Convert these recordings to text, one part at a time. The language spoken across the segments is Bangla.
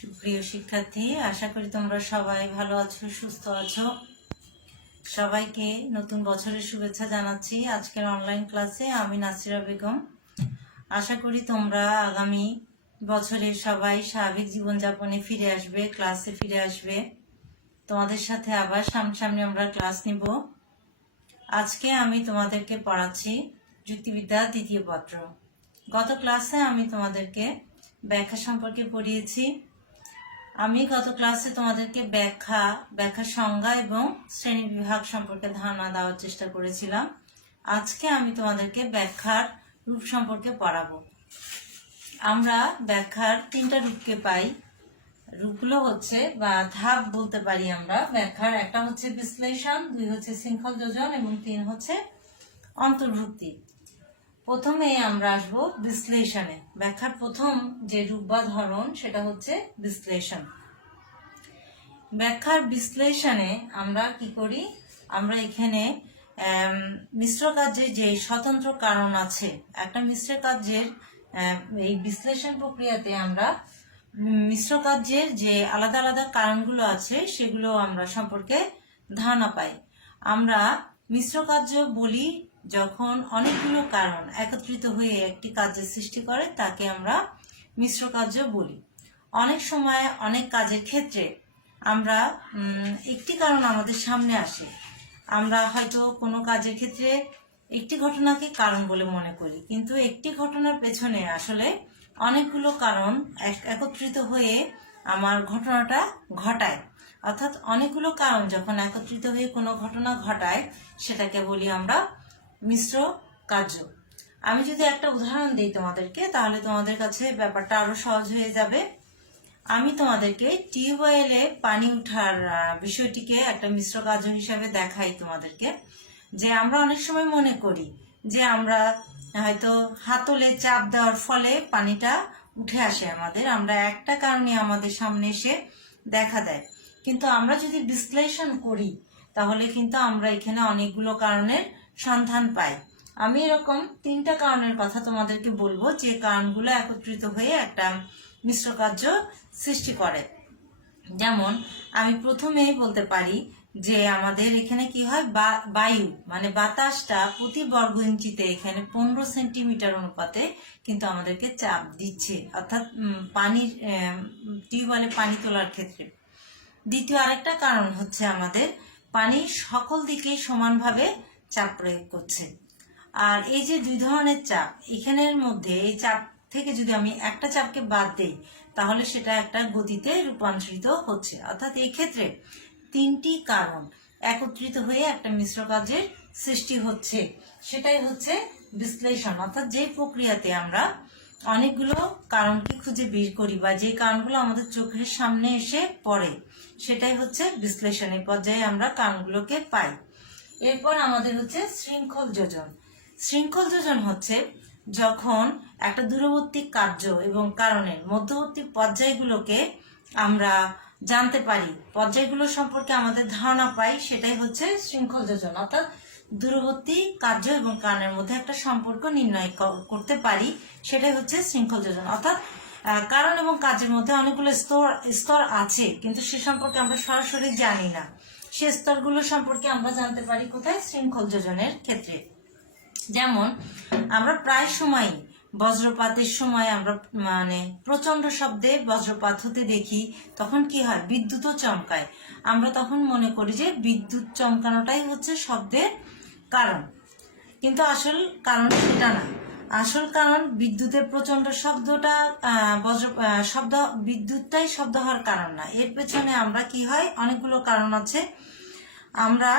সুপ্রিয় শিক্ষার্থী, আশা করি তোমরা সবাই ভালো আছো, সুস্থ আছো। সবাইকে নতুন বছরের শুভেচ্ছা জানাচ্ছি আজকের অনলাইন ক্লাসে আমি নাসিরা বেগম। আশা করি তোমরা আগামী বছরে সবাই স্বাভাবিক জীবনযাপনে ফিরে আসবে ক্লাসে ফিরে আসবে। তোমাদের সাথে আবার সামনাসামনি আমরা ক্লাস নিব। আজকে আমি তোমাদেরকে পড়াচ্ছি যুক্তিবিদ্যা দ্বিতীয় পত্র। গত ক্লাসে আমি তোমাদেরকে ব্যাখ্যা সম্পর্কে পড়িয়েছি। আমি গত ক্লাসে তোমাদেরকে ব্যাখ্যা ব্যাখ্যা সংজ্ঞা এবং শ্রেণি বিভাগ সম্পর্কে ধারণা দেওয়ার চেষ্টা করেছিলাম। আজকে আমি তোমাদেরকে ব্যাখ্যার রূপ সম্পর্কে পড়াবো। আমরা ব্যাখ্যার তিনটা রূপকে পাই। রূপগুলো হচ্ছে, বা ধাপ বলতে পারি আমরা ব্যাখ্যার। একটা হচ্ছে বিশ্লেষণ, দুই হচ্ছে শৃঙ্খল যোজন এবং তিন হচ্ছে অন্তর্ভুক্তি। প্রথমে আমরা আসব বিশ্লেষণে। ব্যাখ্যার প্রথম যে রূপ বা ধরন, সেটা হচ্ছে বিশ্লেষণ। ব্যাখ্যার বিশ্লেষণে আমরা কি করি? আমরা এখানে মিশ্র কার্যের যে স্বতন্ত্র কারণ আছে, একটা মিশ্র কার্যের এই বিশ্লেষণ প্রক্রিয়াতে আমরা মিশ্র কার্যের যে আলাদা আলাদা কারণগুলো আছে, সেগুলো আমরা সম্পর্কে ধারণা পাই। আমরা মিশ্র কার্য বলি যখন অনেকগুলো কারণ একত্রিত হয়ে একটি কাজের সৃষ্টি করে, তাকে আমরা মিশ্র কার্য বলি। অনেক সময় অনেক কাজের ক্ষেত্রে আমরা একটি কারণ আমাদের সামনে আসে। আমরা হয়তো কোনো কাজের ক্ষেত্রে একটি ঘটনাকে কারণ বলে মনে করি, কিন্তু একটি ঘটনার পেছনে আসলে অনেকগুলো কারণ এক- একত্রিত হয়ে আমার ঘটনাটা ঘটায়। অর্থাৎ অনেকগুলো কারণ যখন একত্রিত হয়ে কোনো ঘটনা ঘটায়, সেটাকে বলি আমরা মিশ্র কার্য। আমি যদি একটা উদাহরণ দিই তোমাদেরকে, তাহলে তোমাদের কাছে ব্যাপারটা আরও সহজ হয়ে যাবে। আমি তোমাদেরকে টিউবওয়েলে পানি উঠার বিষয়টিকে একটা মিশ্র কার্য হিসাবে দেখাই তোমাদেরকে। যে আমরা অনেক সময় মনে করি যে আমরা হয়তো হাতলে চাপ দেওয়ার ফলে পানিটা উঠে আসে আমাদের, আমরা একটা কারণে আমাদের সামনে এসে দেখা দেয়। কিন্তু আমরা যদি বিশ্লেষণ করি, তাহলে কিন্তু আমরা এখানে অনেকগুলো কারণের সন্ধান পাই। আমি এরকম তিনটা কারণের কথা তোমাদেরকে বলব, যে কারণগুলো একত্রিত হয়ে একটা মিশ্র কার্য সৃষ্টি করে। যেমন, আমি প্রথমেই বলতে পারি যে আমাদের এখানে কি হয়? বায়ু মানে বাতাসটা প্রতি বর্গ ইঞ্চিতে এখানে পনেরো সেন্টিমিটার অনুপাতে কিন্তু আমাদেরকে চাপ দিচ্ছে। অর্থাৎ পানির টিউবওয়েলে পানি তোলার ক্ষেত্রে। দ্বিতীয় আরেকটা কারণ হচ্ছে আমাদের পানি সকল দিকেই সমানভাবে চাপ প্রয়োগ করছে। আর এই যে দুই ধরনের চাপ, এখানের মধ্যে এই চাপ থেকে যদি আমি একটা চাপকে বাদ দেই, তাহলে সেটা একটা গতিতে রূপান্তরিত হচ্ছে। অর্থাৎ এই ক্ষেত্রে তিনটি কারণ একত্রিত হয়ে একটা মিশ্র কাজের সৃষ্টি হচ্ছে। সেটাই হচ্ছে বিশ্লেষণ। অর্থাৎ যে প্রক্রিয়াতে আমরা অনেকগুলো কারণকে খুঁজে বের করি বা যে কারণগুলো আমাদের চোখের সামনে এসে পড়ে, সেটাই হচ্ছে বিশ্লেষণের পর্যায়ে আমরা কারণগুলোকে পাই। এরপর আমাদের হচ্ছে শৃঙ্খল যোজন। শৃঙ্খল যোজন হচ্ছে যখন একটা দূরবর্তী কার্য এবং কারণের মধ্যবর্তী পর্যায়গুলোকে আমরা জানতে পারি, পর্যায়গুলো সম্পর্কে আমাদের ধারণা পাই, সেটাই হচ্ছে শৃঙ্খল যোজন। অর্থাৎ দূরবর্তী কার্য এবং কারণের মধ্যে একটা সম্পর্ক নির্ণয় করতে পারি, সেটাই হচ্ছে শৃঙ্খল যোজন। অর্থাৎ কারণ এবং কাজের মধ্যে অনেকগুলো স্তর স্তর আছে, কিন্তু সে সম্পর্কে আমরা সরাসরি জানি না। সে স্তরগুলো সম্পর্কে আমরা জানতে পারি কোথায়? শৃঙ্খল যোজনের ক্ষেত্রে। যেমন, আমরা প্রায় সময় বজ্রপাতের সময় আমরা মানে প্রচণ্ড শব্দে বজ্রপাত হতে দেখি, তখন কি হয়? বিদ্যুৎও চমকায়। আমরা তখন মনে করি যে বিদ্যুৎ চমকানোটাই হচ্ছে শব্দের কারণ। কিন্তু আসল কারণ সেটা না। আসল কারণ বিদ্যুতের প্রচণ্ড শব্দটা বজ্র শব্দ, বিদ্যুৎটাই শব্দ হওয়ার কারণ না। এর পেছনে আমরা কি হয়? অনেকগুলো কারণ আছে। আমরা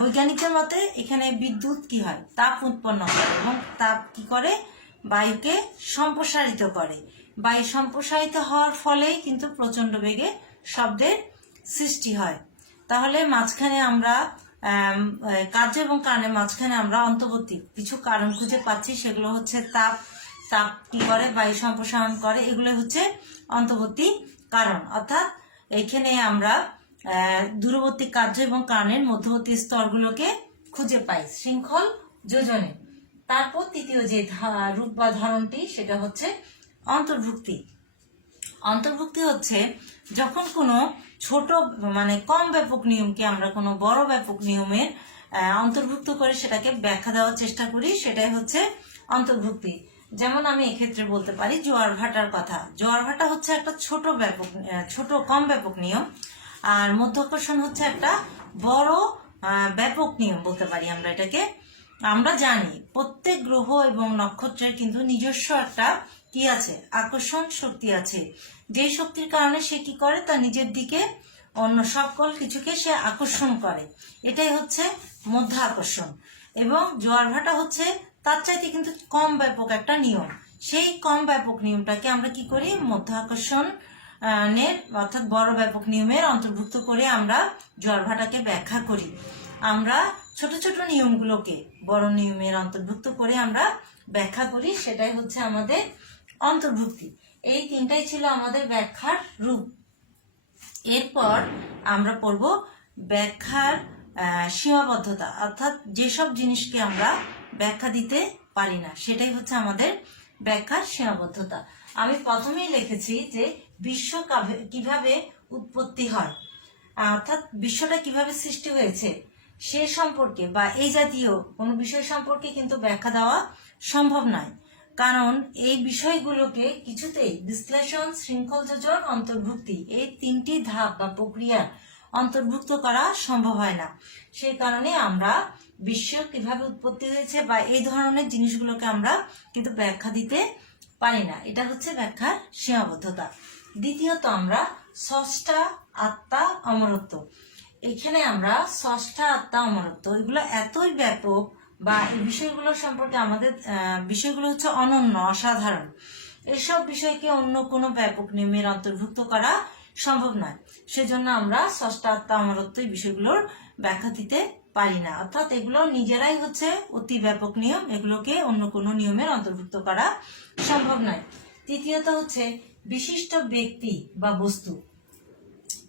বৈজ্ঞানিকের মতে এখানে বিদ্যুৎ কি হয়? তাপ উৎপন্ন করে এবং তাপ কি করে? বায়ুকে সম্প্রসারিত করে। বায়ু সম্প্রসারিত হওয়ার ফলেই কিন্তু প্রচণ্ড বেগে শব্দের সৃষ্টি হয়। তাহলে মাঝখানে আমরা আম, কার্য এবং কারণের মাঝখানে আমরা অন্তর্বর্তী কিছু কারণ খুঁজে পাচ্ছি সেগুলো হচ্ছে তাপ। তাপ কি করে? বায়ু সম্প্রসারণ করে। এগুলো হচ্ছে অন্তর্বর্তী কারণ। অর্থাৎ এখানে আমরা দূরবর্তী কার্য এবং কারণের মধ্যবর্তী স্তরগুলোকে খুঁজে পাই। শৃঙ্খল যোজনে। তারপর তৃতীয় যে রূপ বা ধরনটি, সেটা হচ্ছে অন্তর্ভুক্তি। অন্তর্ভুক্তি হচ্ছে যখন কোনো ছোট মানে কম ব্যাপক নিয়মকে আমরা কোনো বড় ব্যাপক নিয়মের অন্তর্ভুক্ত করে সেটাকে ব্যাখ্যা দেওয়ার চেষ্টা করি, সেটাই হচ্ছে অন্তর্ভুক্তি। যেমন আমি এক্ষেত্রে বলতে পারি জোয়ার ভাটার কথা। জোয়ার ভাটা হচ্ছে একটা ছোট ব্যাপক ছোট কম ব্যাপক নিয়ম। আর মধ্যাকর্ষণ হচ্ছে একটা বড় ব্যাপক নিয়ম বলতে পারি আমরা এটাকে। আমরা জানি প্রত্যেক গ্রহ এবং নক্ষত্রের কিন্তু নিজস্ব একটা কি আছে, আকর্ষণ শক্তি আছে। যে শক্তির কারণে সে কি করে? তার নিজের দিকে অন্য সকল কিছুকে সে আকর্ষণ করে। এটাই হচ্ছে মধ্য আকর্ষণ এবং জোয়ার ভাটা হচ্ছে তার চাইতে কিন্তু কম ব্যাপক একটা নিয়ম। সেই কম ব্যাপক নিয়মটাকে আমরা কি করি? মধ্য আকর্ষণ নের অর্থাৎ বড় ব্যাপক নিয়মের অন্তর্ভুক্ত করে আমরা জোয়ার ভাটাকে ব্যাখ্যা করি। আমরা ছোট ছোট নিয়মগুলোকে বড় নিয়মের অন্তর্ভুক্ত করে আমরা ব্যাখ্যা করি, সেটাই হচ্ছে আমাদের অন্তর্ভুক্তি। এই তিনটাই ছিল আমাদের ব্যাখ্যার রূপ। এরপর আমরা পড়ব ব্যাখ্যার সীমাবদ্ধতা, অর্থাৎ যেসব জিনিসকে আমরা ব্যাখ্যা দিতে পারি না, সেটাই হচ্ছে আমাদের ব্যাখ্যার সীমাবদ্ধতা। আমি প্রথমেই লিখেছি যে বিশ্ব কাভে- কীভাবে উৎপত্তি হয়? অর্থাৎ বিশ্বটা কীভাবে সৃষ্টি হয়েছে, সে সম্পর্কে বা এই জাতীয় কোনো বিষয় সম্পর্কে কিন্তু ব্যাখ্যা দেওয়া সম্ভব নয়। কারণ এই বিষয়গুলোকে কিছুতেই বিশ্লেষণ শৃঙ্খল যোজন অন্তর্ভুক্তি এই তিনটি ধাপ বা প্রক্রিয়া অন্তর্ভুক্ত করা সম্ভব হয় না। সেই কারণে আমরা বিশ্ব কীভাবে উৎপত্তি হয়েছে বা এই ধরনের জিনিসগুলোকে আমরা কিন্তু ব্যাখ্যা দিতে পারি না। এটা হচ্ছে ব্যাখ্যার সীমাবদ্ধতা। দ্বিতীয়ত আমরা ষষ্ঠা আত্মা অমরত্ব। এখানে আমরা ষষ্ঠা আত্মা অমরত্ব। এগুলো এতই ব্যাপক বা এই বিষয়গুলো সম্পর্কে আমাদের বিষয়গুলো হচ্ছে অনন্য, অসাধারণ। এসব বিষয়কে অন্য কোনো ব্যাপক নিয়মের অন্তর্ভুক্ত করা সম্ভব নয়। সেজন্য আমরা ষষ্ঠা আত্মা অমরত্ব এই বিষয়গুলোর ব্যাখ্যা দিতে পারি না। অর্থাৎ এগুলো নিজেরাই হচ্ছে অতি ব্যাপক নিয়ম। এগুলোকে অন্য কোনো নিয়মের অন্তর্ভুক্ত করা সম্ভব নয়। তৃতীয়ত হচ্ছে বিশিষ্ট ব্যক্তি বা বস্তু।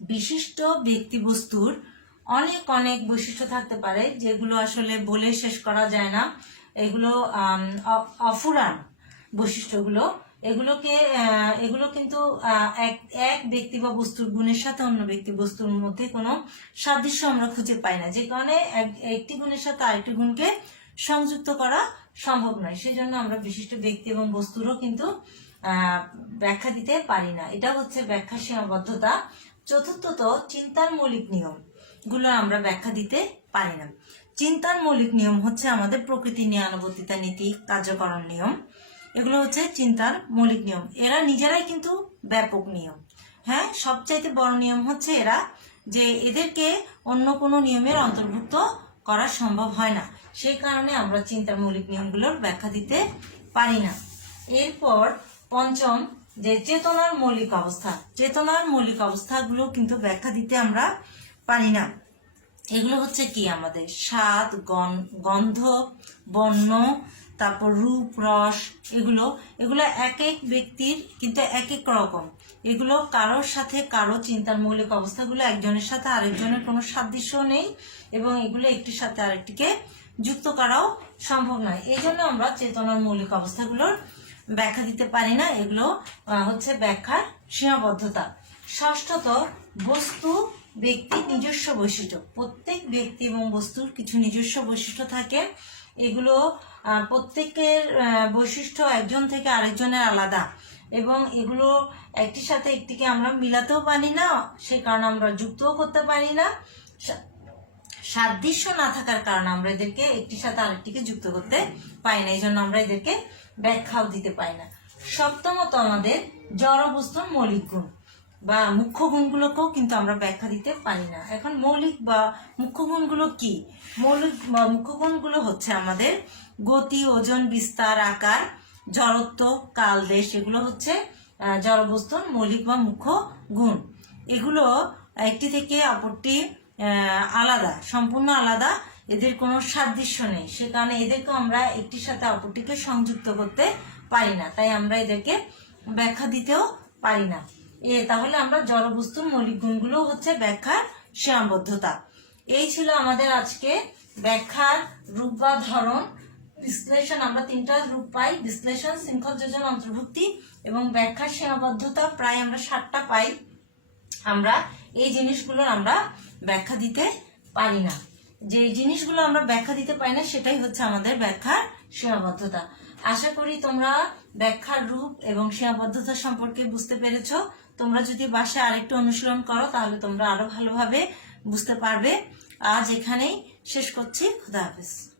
বিশিষ্ট ব্যক্তি বস্তুর অনেক অনেক বৈশিষ্ট্য থাকতে পারে, যেগুলো আসলে বলে শেষ করা যায় না। এগুলো অফুরান বৈশিষ্ট্যগুলো। এগুলোকে এগুলো কিন্তু এক এক ব্যক্তি বা বস্তুর গুণের সাথে অন্য ব্যক্তি বস্তুর মধ্যে কোনো সাদৃশ্য আমরা খুঁজে পাই না। যে কারণে এক- একটি গুণের সাথে আরেকটি গুণকে সংযুক্ত করা সম্ভব নয়। সেই জন্য আমরা বিশিষ্ট ব্যক্তি এবং বস্তুরও কিন্তু ব্যাখ্যা দিতে পারি না। এটা হচ্ছে ব্যাখ্যা সীমাবদ্ধতা। চতুর্থত, চিন্তার মৌলিক নিয়মগুলো আমরা ব্যাখ্যা দিতে পারি না। চিন্তার মৌলিক নিয়ম হচ্ছে আমাদের প্রকৃতি নিয়ানুবর্তিতা নীতি, কার্যকরণ নিয়ম। এগুলো হচ্ছে চিন্তার মৌলিক নিয়ম। এরা নিজেরাই কিন্তু ব্যাপক নিয়ম। হ্যাঁ সবচাইতে বড় নিয়ম হচ্ছে এরা যে এদেরকে অন্য কোনো নিয়মের অন্তর্ভুক্ত করা সম্ভব হয় না। সেই কারণে আমরা চিন্তার মৌলিক নিয়মগুলোর ব্যাখ্যা দিতে পারি না। এরপর পঞ্চম, যে চেতনার মৌলিক অবস্থা। চেতনার মৌলিক অবস্থাগুলো কিন্তু ব্যাখ্যা দিতে আমরা পারি না। এগুলো হচ্ছে কি? আমাদের স্বাদ, গন- গন্ধ, বর্ণ, তারপর রূপ, রস, এগুলো। এগুলো এক এক ব্যক্তির কিন্তু এক এক রকম। এগুলো কারোর সাথে কারও চিন্তার মৌলিক অবস্থাগুলো একজনের সাথে আরেকজনের কোনো সাদৃশ্য নেই এবং এগুলো একটির সাথে আরেকটিকে যুক্ত করাও সম্ভব নয়। এই জন্য আমরা চেতনার মৌলিক অবস্থাগুলোর ব্যাখ্যা দিতে পারি না, এগুলো হচ্ছে ব্যাখ্যার সীমাবদ্ধতা। ষষ্ঠত, বস্তু ব্যক্তির নিজস্ব বৈশিষ্ট্য। প্রত্যেক ব্যক্তি এবং বস্তুর কিছু নিজস্ব বৈশিষ্ট্য থাকে। এগুলো প্রত্যেকের বৈশিষ্ট্য একজন থেকে আরেকজনের আলাদা। এবং এগুলো একটির সাথে একটিকে আমরা মিলাতেও পারি না, সে কারণে আমরা যুক্তও করতে পারি না। সাদৃশ্য না থাকার কারণে আমরা এদেরকে একটির সাথে আরেকটিকে যুক্ত করতে পারি না এই জন্য আমরা এদেরকে ব্যাখ্যাও দিতে পারি না। সপ্তমত আমাদের জড় বস্তুর মৌলিক গুণ, বা মুখ্য গুণগুলোকেও কিন্তু আমরা ব্যাখ্যা দিতে পারি না। এখন মৌলিক বা মুখ্য গুণগুলো কি? মৌলিক বা মুখ্য গুণগুলো হচ্ছে আমাদের গতি, ওজন, বিস্তার, আকার, জড়ত্ব, কাল, দেশ, এগুলো হচ্ছে জড়বস্তুর মৌলিক বা মুখ্য গুণ। এগুলো একটি থেকে অপরটি আলাদা, সম্পূর্ণ আলাদা, এদের কোনো সাদৃশ্য নেই। সে কারণে এদেরকে আমরা একটির সাথে অপরটিকে সংযুক্ত করতে পারি না। তাই আমরা এদেরকে ব্যাখ্যা দিতেও পারি না। এ, তাহলে আমরা জড়বস্তুর মৌলিক গুণগুলো হচ্ছে ব্যাখ্যার সীমাবদ্ধতা। এই ছিল আমাদের আজকে ব্যাখ্যার রূপ বা ধরন, বিশ্লেষণ। আমরা তিনটা রূপ পাই, বিশ্লেষণ, শৃঙ্খল যোজন, অন্তর্ভুক্তি এবং ব্যাখ্যার সীমাবদ্ধতা। প্রায় আমরা সাতটা পাই আমরা এই জিনিসগুলোর আমরা ব্যাখ্যা দিতে পারি না। যে জিনিসগুলো আমরা ব্যাখ্যা দিতে পারি না, সেটাই হচ্ছে আমাদের ব্যাখ্যার সীমাবদ্ধতা। আশা করি তোমরা ব্যাখ্যার রূপ এবং সীমাবদ্ধতা সম্পর্কে বুঝতে পেরেছ। তোমরা যদি বাসায় আরেকটু অনুশীলন করো, তাহলে তোমরা আরও ভালোভাবে বুঝতে পারবে। আজ এখানেই শেষ করছি। খুদা হাফেজ।